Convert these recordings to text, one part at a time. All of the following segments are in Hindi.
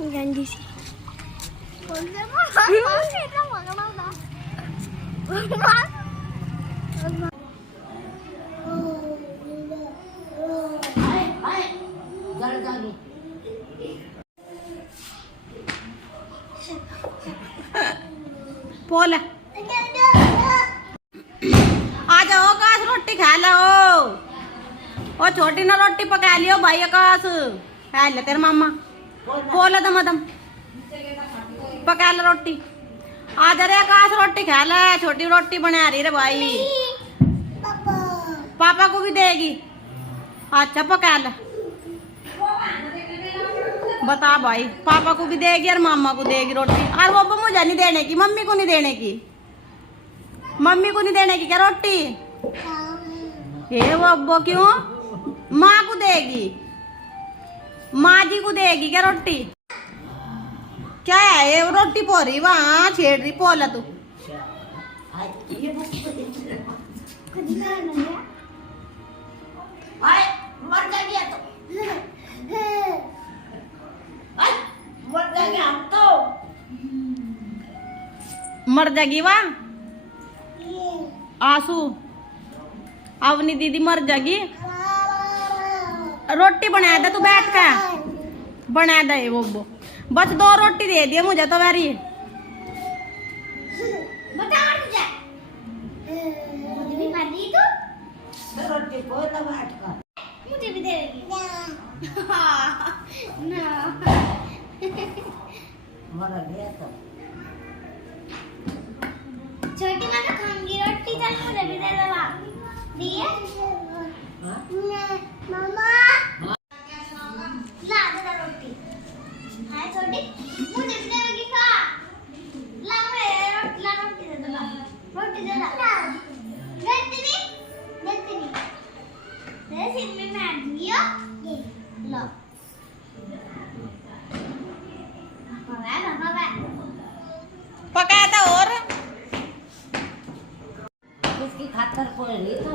गंदी सी बोल आ जाओ आकाश रोटी खा लो। ओ छोटी ना रोटी पका लियो भाई आकाश खा ले तेरे मामा बोल दम दम पका ले रोटी। आ जा रे आकाश रोटी खा ले छोटी रोटी बना रही रे भाई पापा को भी देगी। अच्छा पका ले बता भाई पापा को भी देगी और मामा को देगी रोटी और वो मुझे नहीं देने की मम्मी को नहीं देने की मम्मी को नहीं देने की क्या रोटी ये वो अब्बो क्यों माँ को देगी माँ जी को देगी क्या रोटी क्या है ये रोटी पो रही वहाँ छेड़ रही पोला तू मर जाएगी वाह आंसू अवनी दीदी मर जाएगी। रोटी बना दे तू बैठ कर बना दे वो बस 2 रोटी दे दिए मुझे तो वेरी बता मुझे भी खानी तो रोटी को तो बैठ कर मुझे भी देगी ना मर गया तो छोटी मैं तो खाऊंगी रोटी चल मुझे भी दे दे दिए मामा ला दे रोटी हाय छोटी मुझे भी देगी खा ला मेरे ला रोटी दे दो रोटी दे दो देती नहीं दे सिर में मैं दियो ये लो पकाया था और इसकी खातर कोई नहीं तो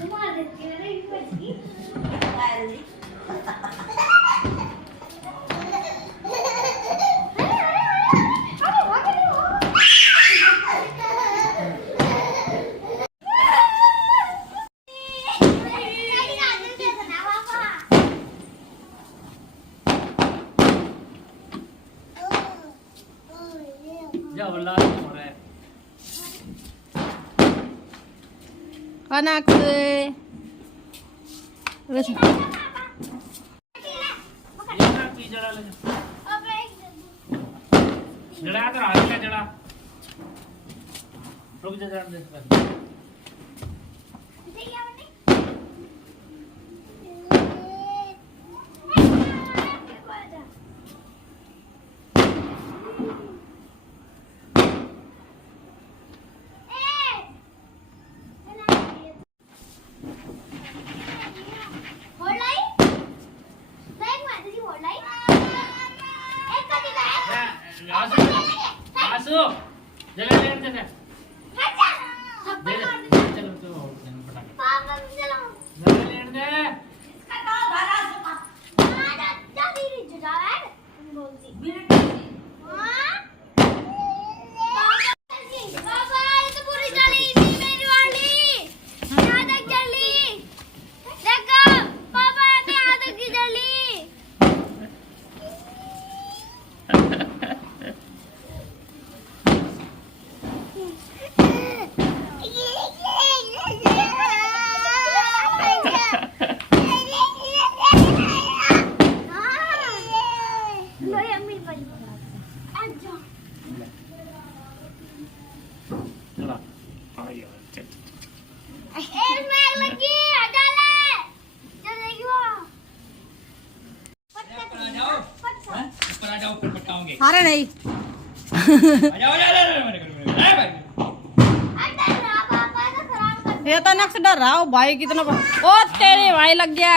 तुम्हारे देती है रे बच्ची anak terus जड़ा तो रात का जड़ा रुक जा जरा देख आसू जला ले जला चलो तो पटाखे पापा चलो जला ले दे इसका तो भरा सुका जल्दी रीच जा यार बोलती हां पापा ये तो पूरी जली थी मेरी वाली यहां तक जली देखो पापा ने यहां तक की जली चला आइए अरे नहीं ये तो नक्स डर रहा हो भाई कितना ओ तेरे भाई लग गया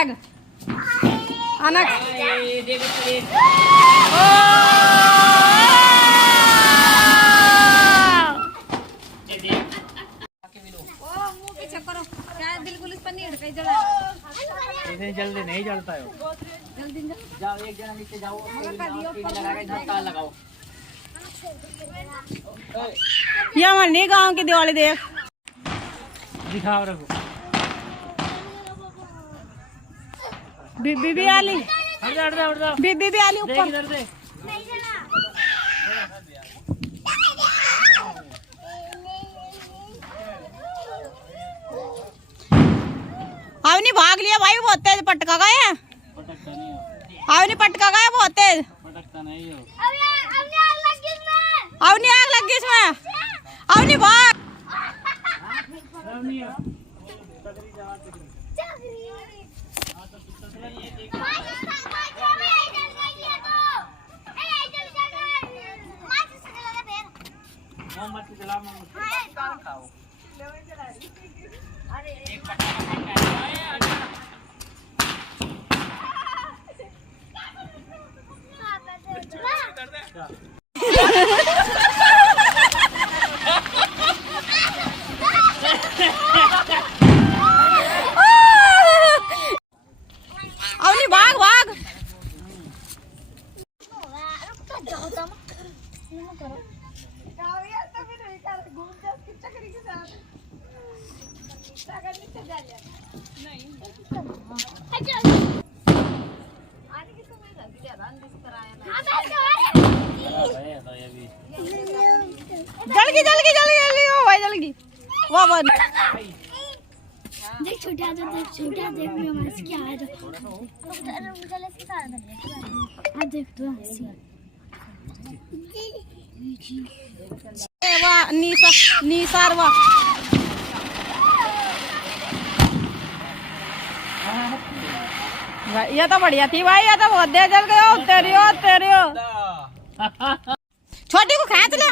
अनक बिल्कुल इस पर नहीं इतनी जल्दी नहीं जलता है जाओ एक जना नीचे जाओ लगाओ ये हमारे गांव की दिवाली देख दिखाओ रखो बीबी भी आली हट जा बीबी भी आली देख ऊपर इधर देख आवनी भाग लिया भाई बहुत तेज पटका गया पटकता नहीं हो आवनी पटका गया बहुत तेज पटकता नहीं हो आवनी आग लग गई इसमें आवनी भाग मोमबत्ती जला खाओ आवनी भाग भाग जल्दी जल्दी जल्दी जल्दी ओ भाई जल्दी वाह वाह देख छोटा देख मेरे मास क्या है तो देख तो वाह नीसार वाह ये तो बढ़िया थी भाई ये तो बहुत देर जल गया तेरी छोटी को खींच ले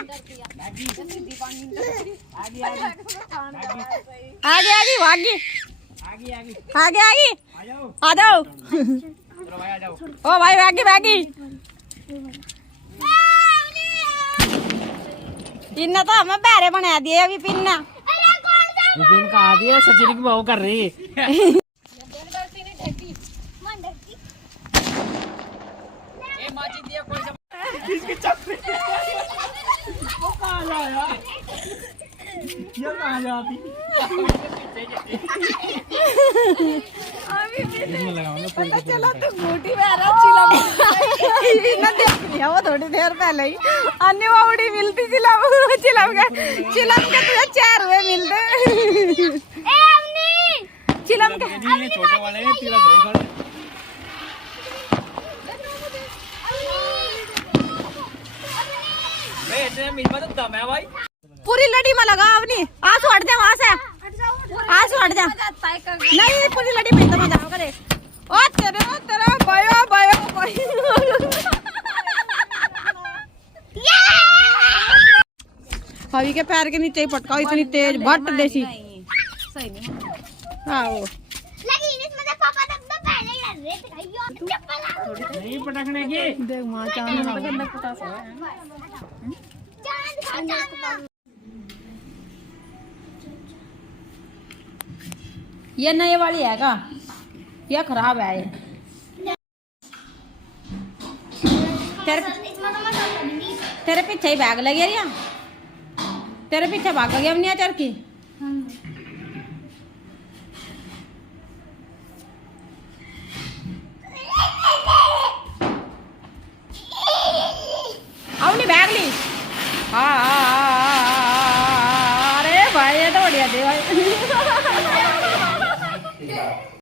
आगे भागी आगे आ जाओ ओ भाई भागी पिन्ना तो हमें पैरे बना दिए अभी पिन्ना विपिन का आ दिया सचिन की बहू कर रही पता चला तो घूटी में आ रहा चिलम ना देख लिया वो थोड़ी देर पहले ही अन्य वाउडी मिलती चिलम के तुझे 4 हुए मिलते चिलम के छोटे वाले तिलक भाई पूरी लड़ी में लगा अपनी आंसू हट जा वहां से आंसू हट जा नहीं पूरी लड़ी में तो मजा करे ओ तेरे भयो हवी के पैर के नीचे ही पटका इतनी तेज भट्ट देसी सही नहीं हाँ वो नहीं पटकने की देख माँ चांद ये नई वाली है का ये खराब है ये तेरे पीछे ही भाग लगे रिया तेरे पीछे भाग लगे हमने चर की आवनी भाग ली हाँ अरे भाई ये तो बढ़िया दे भाई